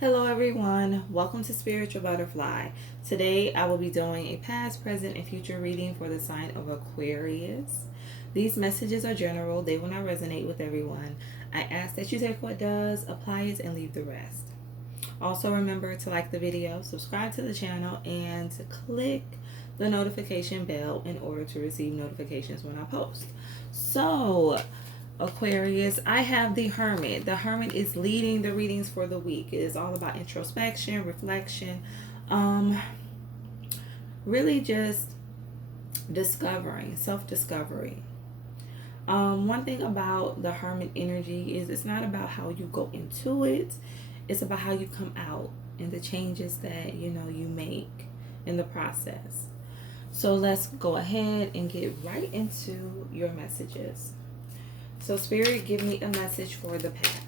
Hello everyone, welcome to Spiritual Butterfly. Today I will be doing a past, present, and future reading for the sign of Aquarius. These messages are general, they will not resonate with everyone. I ask that you take what does, apply it, and leave the rest. Also remember to like the video, subscribe to the channel, and click the notification bell in order to receive notifications when I post. So, Aquarius, I have the Hermit. The Hermit is leading the readings for the week. It is all about introspection, reflection, really just discovering, self-discovery. One thing about the Hermit energy is it's not about how you go into it. It's about how you come out and the changes that, you make in the process. So let's go ahead and get right into your messages. So Spirit, give me a message for the past.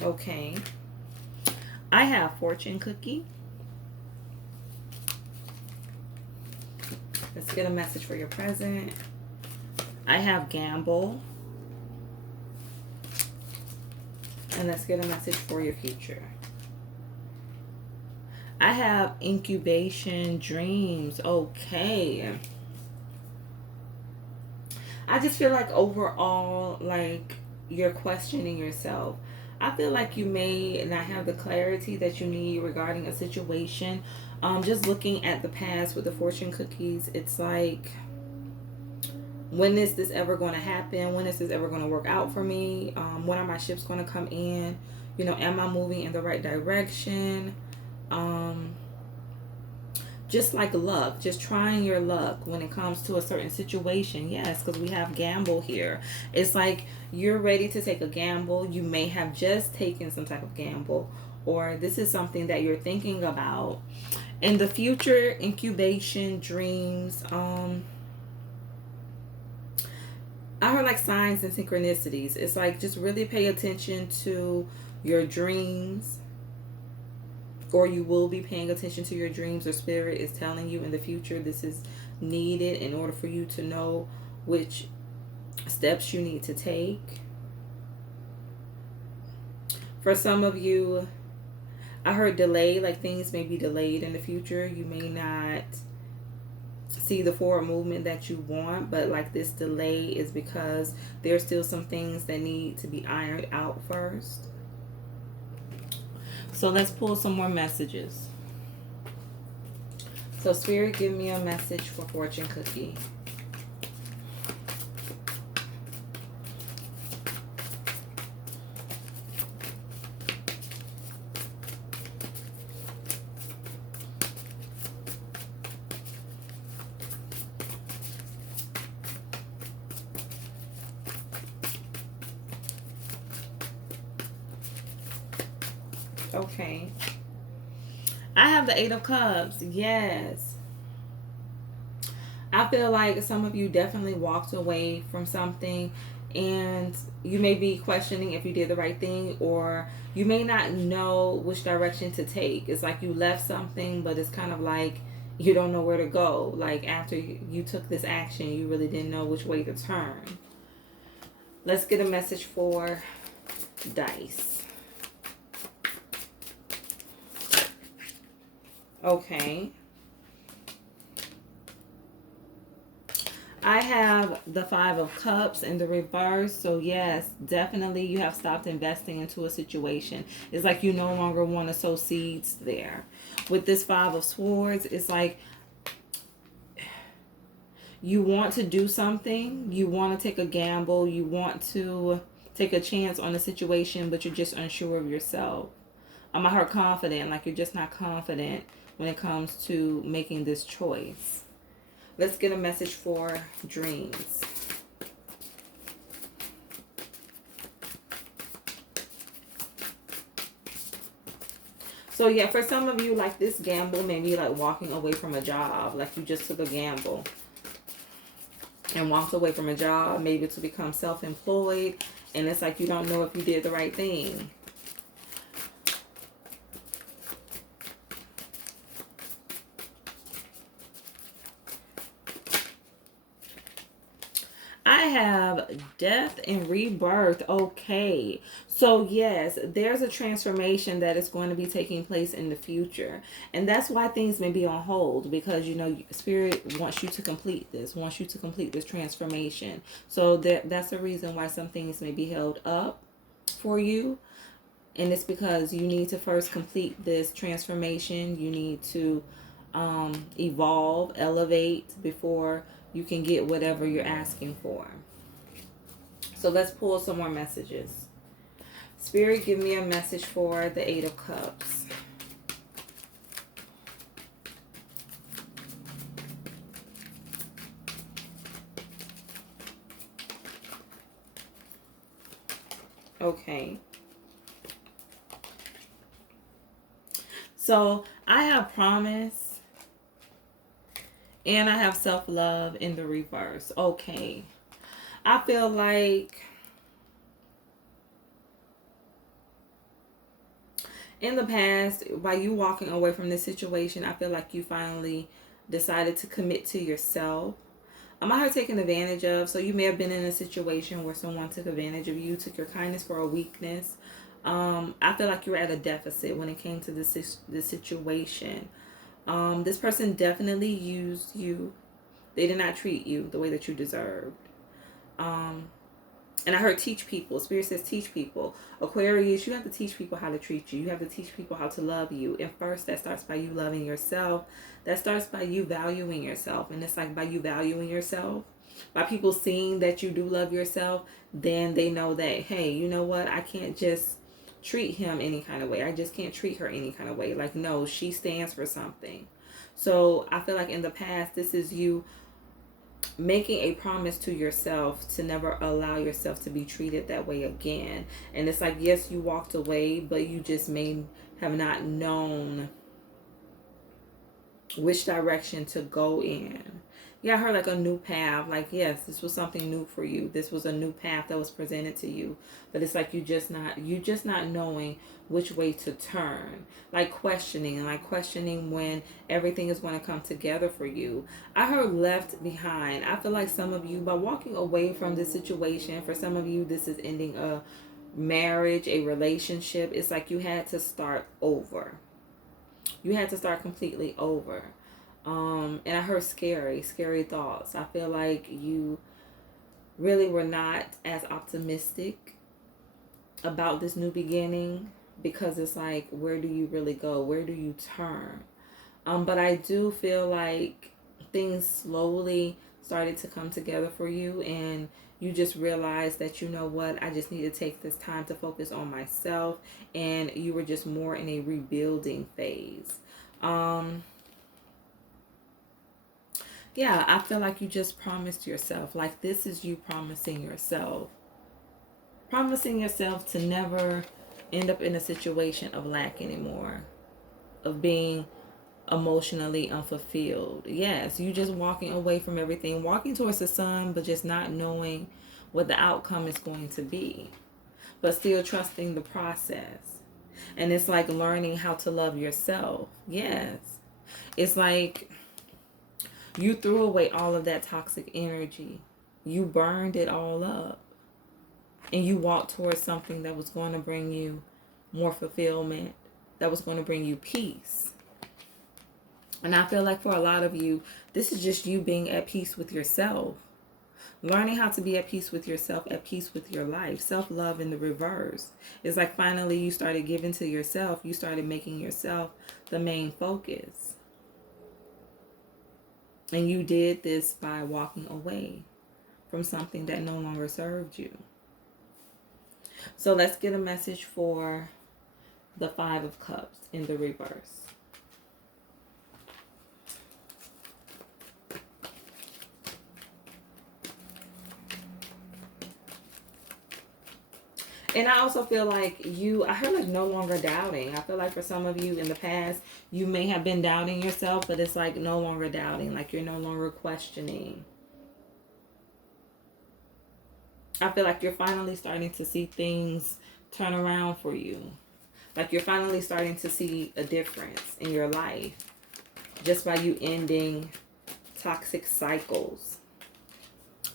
Okay. I have fortune cookie. Let's get a message for your present. I have gamble. And let's get a message for your future. I have incubation dreams. Okay. I just feel like overall, like, you're questioning yourself. I feel like you may not have the clarity that you need regarding a situation. Just looking at the past with the fortune cookies, it's like, when is this ever going to happen? When is this ever going to work out for me? When are my ships going to come in? Am I moving in the right direction? Just like luck, just trying your luck when it comes to a certain situation. Yes, because we have gamble here. It's like you're ready to take a gamble. You may have just taken some type of gamble, or this is something that you're thinking about. In the future, incubation dreams. I heard like signs and synchronicities. It's like just really pay attention to your dreams, or you will be paying attention to your dreams, or Spirit is telling you in the future this is needed in order for you to know which steps you need to take. For some of you, I heard delay, like things may be delayed in the future. You may not see the forward movement that you want, but like this delay is because there's still some things that need to be ironed out first. So let's pull some more messages. So Spirit, give me a message for fortune cookie. Okay. I have the Eight of Cups. Yes. I feel like some of you definitely walked away from something, and you may be questioning if you did the right thing, or you may not know which direction to take. It's like you left something, but it's kind of like you don't know where to go. Like after you took this action, you really didn't know which way to turn. Let's get a message for dice. Okay. I have the Five of Cups in the reverse. So yes, definitely you have stopped investing into a situation. It's like you no longer want to sow seeds there. With this Five of Swords, it's like you want to do something. You want to take a gamble. You want to take a chance on a situation, but you're just unsure of yourself. I heard confident, like you're just not confident when it comes to making this choice. Let's get a message for dreams. So yeah, for some of you, like this gamble may be like walking away from a job. Like you just took a gamble and walked away from a job, maybe to become self-employed. And it's like you don't know if you did the right thing. I have death and rebirth. Okay. So, yes, there's a transformation that is going to be taking place in the future. And that's why things may be on hold because, Spirit wants you to complete this, wants you to complete this transformation. So, that's the reason why some things may be held up for you. And it's because you need to first complete this transformation. You need to evolve, elevate before you can get whatever you're asking for. So let's pull some more messages. Spirit, give me a message for the Eight of Cups. Okay. So I have promise and I have self-love in the reverse. Okay. I feel like in the past, by you walking away from this situation, I feel like you finally decided to commit to yourself. I'm out here taken advantage of. So you may have been in a situation where someone took advantage of you, took your kindness for a weakness. I feel like you were at a deficit when it came to this situation. This person definitely used you. They did not treat you the way that you deserved. And I heard teach people. Spirit says teach people. Aquarius, you have to teach people how to treat you. You have to teach people how to love you. And first, that starts by you loving yourself. That starts by you valuing yourself. And it's like by you valuing yourself, by people seeing that you do love yourself, then they know that, hey, you know what? I can't just treat him any kind of way. I just can't treat her any kind of way. Like, no, she stands for something. So I feel like in the past, this is you making a promise to yourself to never allow yourself to be treated that way again. And it's like, yes, you walked away, but you just may have not known which direction to go in. Yeah, I heard like a new path. Like, yes, this was something new for you. This was a new path that was presented to you. But it's like you just not knowing which way to turn. Like questioning when everything is going to come together for you. I heard left behind. I feel like some of you, by walking away from this situation, for some of you, this is ending a marriage, a relationship. It's like you had to start over. You had to start completely over. And I heard scary thoughts. I feel like you really were not as optimistic about this new beginning because it's like, where do you really go? Where do you turn? But I do feel like things slowly started to come together for you and you just realized that, you know what, I just need to take this time to focus on myself, and you were just more in a rebuilding phase. Yeah, I feel like you just promised yourself. Like, this is you promising yourself. Promising yourself to never end up in a situation of lack anymore. Of being emotionally unfulfilled. Yes, you just walking away from everything. Walking towards the sun, but just not knowing what the outcome is going to be. But still trusting the process. And it's like learning how to love yourself. Yes. It's like you threw away all of that toxic energy. You burned it all up. And you walked towards something that was going to bring you more fulfillment, that was going to bring you peace. And I feel like for a lot of you, this is just you being at peace with yourself. Learning how to be at peace with yourself, at peace with your life. Self-love in the reverse. It's like finally you started giving to yourself. You started making yourself the main focus. And you did this by walking away from something that no longer served you. So let's get a message for the Five of Cups in the reverse. And I also feel like I heard like no longer doubting. I feel like for some of you in the past, you may have been doubting yourself, but it's like no longer doubting. Like you're no longer questioning. I feel like you're finally starting to see things turn around for you. Like you're finally starting to see a difference in your life just by you ending toxic cycles.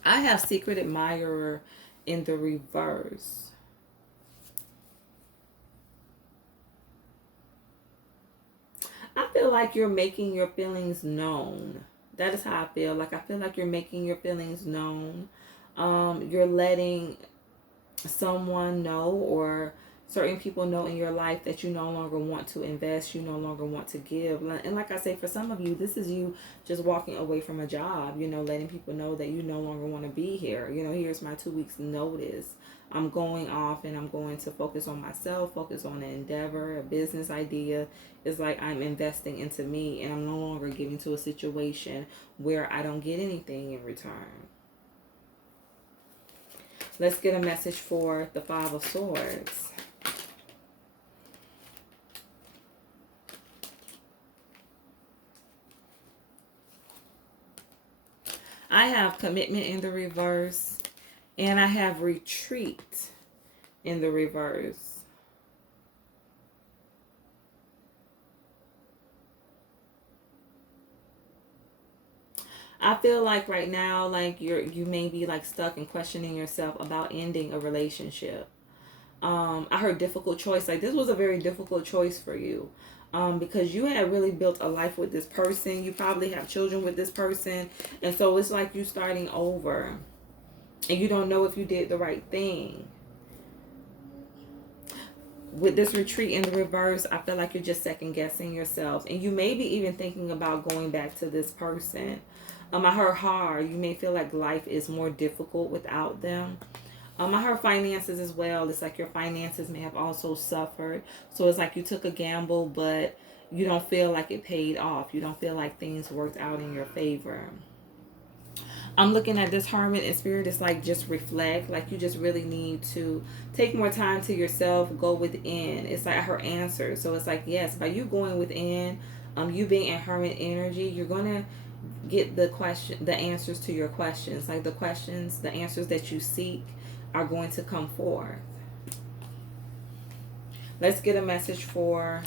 I have secret admirer in the reverse. I feel like you're making your feelings known. That is how I feel. Like I feel like you're making your feelings known. You're letting someone know, or certain people know in your life, that you no longer want to invest, you no longer want to give. And like I say, for some of you, this is you just walking away from a job, letting people know that you no longer want to be here. Here's my 2 weeks notice. I'm going off and I'm going to focus on myself, focus on an endeavor, a business idea. It's like I'm investing into me, and I'm no longer giving to a situation where I don't get anything in return. Let's get a message for the Five of Swords. I have commitment in the reverse, and I have retreat in the reverse. I feel like right now, like you may be like stuck and questioning yourself about ending a relationship. I heard difficult choice. Like this was a very difficult choice for you. Because you had really built a life with this person. You probably have children with this person. And so it's like you starting over. And you don't know if you did the right thing. With this retreat in the reverse, I feel like you're just second guessing yourself. And you may be even thinking about going back to this person. I heard hard. You may feel like life is more difficult without them. I heard finances as well. It's like your finances may have also suffered. So it's like you took a gamble, but you don't feel like it paid off. You don't feel like things worked out in your favor. I'm looking at this Hermit in spirit. It's like just reflect. Like you just really need to take more time to yourself. Go within. It's like her answer. So it's like, yes, by you going within, you being in Hermit energy, you're gonna get the answers to your questions. Like the answers that you seek are going to come forth. Let's get a message for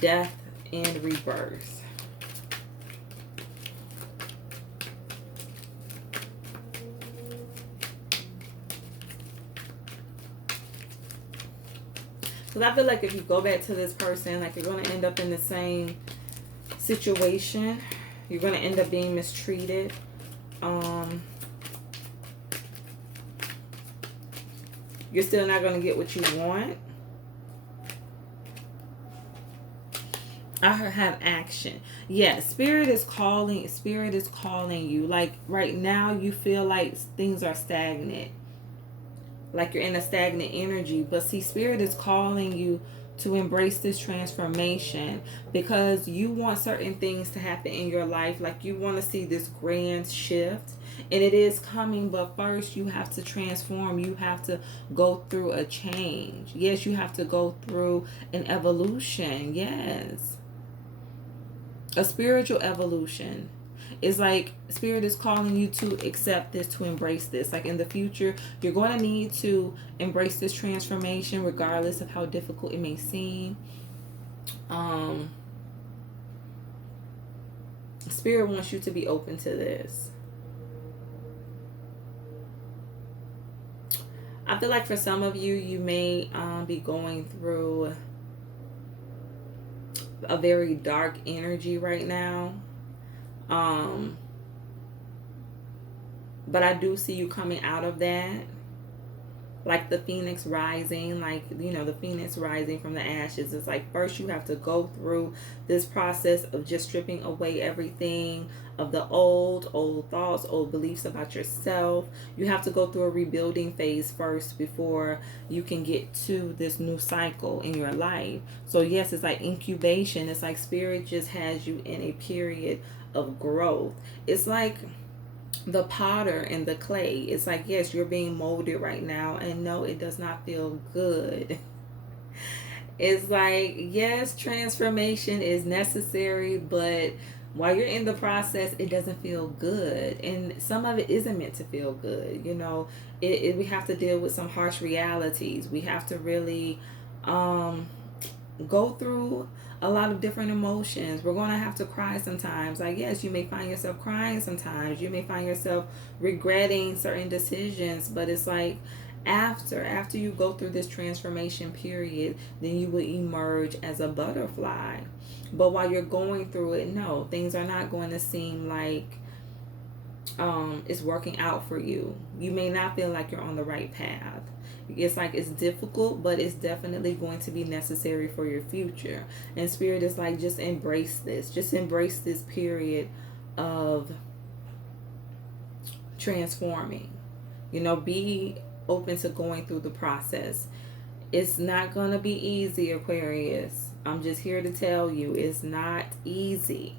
death and rebirth. Because I feel like if you go back to this person, like you're going to end up in the same situation. You're going to end up being mistreated. You're still not going to get what you want. I have action. Yeah, spirit is calling. Spirit is calling you. Like right now, you feel like things are stagnant. Like you're in a stagnant energy. But see, spirit is calling you to embrace this transformation, because you want certain things to happen in your life. Like you want to see this grand shift, and it is coming, but first you have to transform. You have to go through a change. Yes, you have to go through an evolution. Yes, a spiritual evolution. It's like spirit is calling you to accept this, to embrace this. Like in the future, you're going to need to embrace this transformation regardless of how difficult it may seem. Spirit wants you to be open to this. I feel like for some of you, you may be going through a very dark energy right now. But I do see you coming out of that. Like the phoenix rising, like, the phoenix rising from the ashes. It's like first you have to go through this process of just stripping away everything of the old thoughts, old beliefs about yourself. You have to go through a rebuilding phase first before you can get to this new cycle in your life. So yes, it's like incubation. It's like spirit just has you in a period of growth. It's like the potter and the clay. It's like, yes, you're being molded right now, and no, it does not feel good. It's like, yes, transformation is necessary, but while you're in the process, it doesn't feel good, and some of it isn't meant to feel good. We have to deal with some harsh realities. We have to really go through a lot of different emotions. We're going to have to cry sometimes. Like, yes, you may find yourself crying sometimes. You may find yourself regretting certain decisions, but it's like after you go through this transformation period, then you will emerge as a butterfly. But while you're going through it, no, things are not going to seem like it's working out for you. You may not feel like you're on the right path. It's like it's difficult, but it's definitely going to be necessary for your future. And Spirit is like, just embrace this. Just embrace this period of transforming. Be open to going through the process. It's not going to be easy, Aquarius. I'm just here to tell you, it's not easy.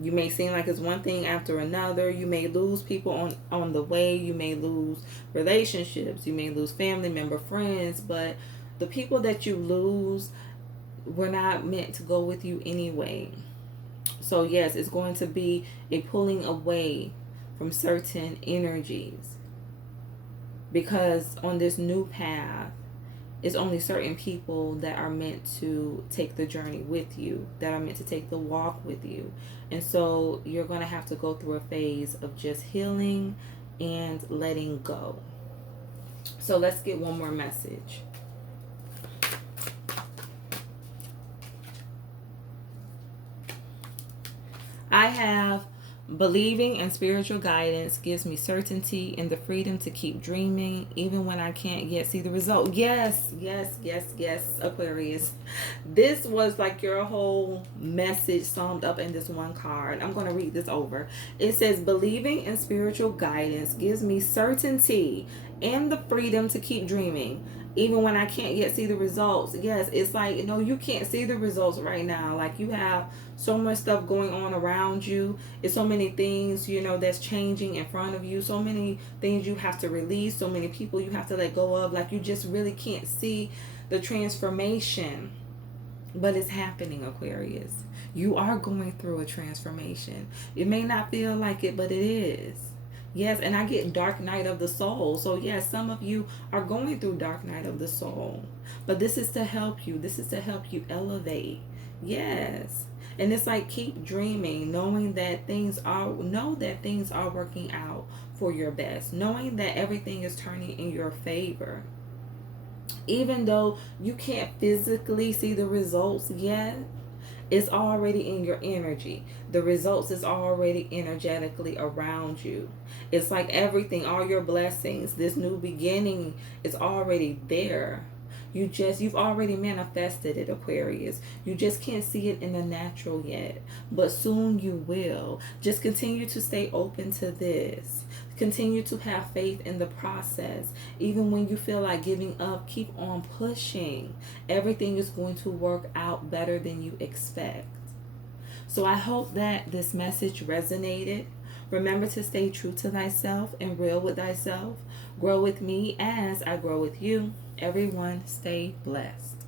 You may seem like it's one thing after another. You may lose people on the way. You may lose relationships. You may lose family member, friends. But the people that you lose were not meant to go with you anyway. So yes, it's going to be a pulling away from certain energies. Because on this new path, it's only certain people that are meant to take the journey with you, that are meant to take the walk with you. And so you're going to have to go through a phase of just healing and letting go. So let's get one more message. I have believing in spiritual guidance gives me certainty and the freedom to keep dreaming even when I can't yet see the result. Yes, Aquarius. This was like your whole message summed up in this one card. I'm going to read this over. It says, believing in spiritual guidance gives me certainty and the freedom to keep dreaming even when I can't yet see the results. Yes, it's like, you can't see the results right now. Like, you have so much stuff going on around you. It's so many things, that's changing in front of you. So many things you have to release. So many people you have to let go of. Like, you just really can't see the transformation. But it's happening, Aquarius. You are going through a transformation. It may not feel like it, but it is. Yes, and I get dark night of the soul. So yes, some of you are going through dark night of the soul. But this is to help you. This is to help you elevate. Yes. And it's like, keep dreaming, knowing that things are working out for your best. Knowing that everything is turning in your favor. Even though you can't physically see the results yet, it's already in your energy. The results is already energetically around you. It's like everything, all your blessings, this new beginning is already there. You've already manifested it, Aquarius. You just can't see it in the natural yet, but soon you will. Just continue to stay open to this. Continue to have faith in the process. Even when you feel like giving up, keep on pushing. Everything is going to work out better than you expect. So I hope that this message resonated. Remember to stay true to thyself and real with thyself. Grow with me as I grow with you. Everyone, stay blessed.